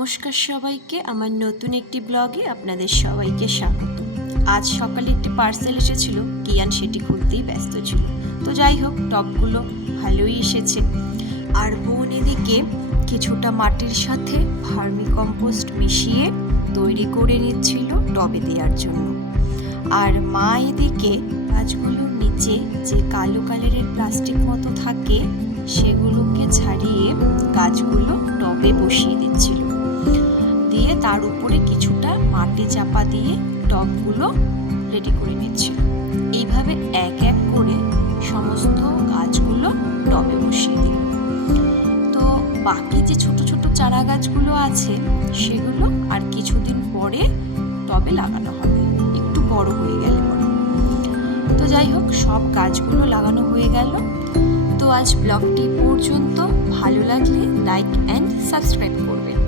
নমস্কার সবাইকে, আমার নতুন একটি ব্লগে আপনাদের সবাইকে স্বাগত। আজ সকালে একটি পার্সেল এসেছিল, কিয়ান সেটি খুলতেই ব্যস্ত ছিল। তো যাই হোক, টবগুলো ভালোই এসেছে। আর বোন এদিকে কিছুটা মাটির সাথে ভার্মি কম্পোস্ট মিশিয়ে তৈরি করে নিচ্ছিল টবে দেওয়ার জন্য। আর মা এদিকে গাছগুলোর নিচে যে কালো কালারের প্লাস্টিক মতো থাকে সেগুলোকে ছাড়িয়ে গাছগুলো টবে বসিয়ে দিচ্ছিল, দিয়ে তার উপরে কিছুটা মাটি চাপা দিয়ে টবগুলো রেডি করে নিচ্ছিল। এইভাবে এক এক করে সমস্ত গাছগুলো টবে বসিয়ে দিল। তো বাকি যে ছোট ছোট চারা গাছগুলো আছে সেগুলো আর কিছুদিন পরে টবে লাগানো হবে, একটু বড় হয়ে গেলে পরে। তো যাই হোক, সব গাছগুলো লাগানো হয়ে গেল। তো আজ ব্লগটি পর্যন্ত। ভালো লাগলে লাইক অ্যান্ড সাবস্ক্রাইব করবেন।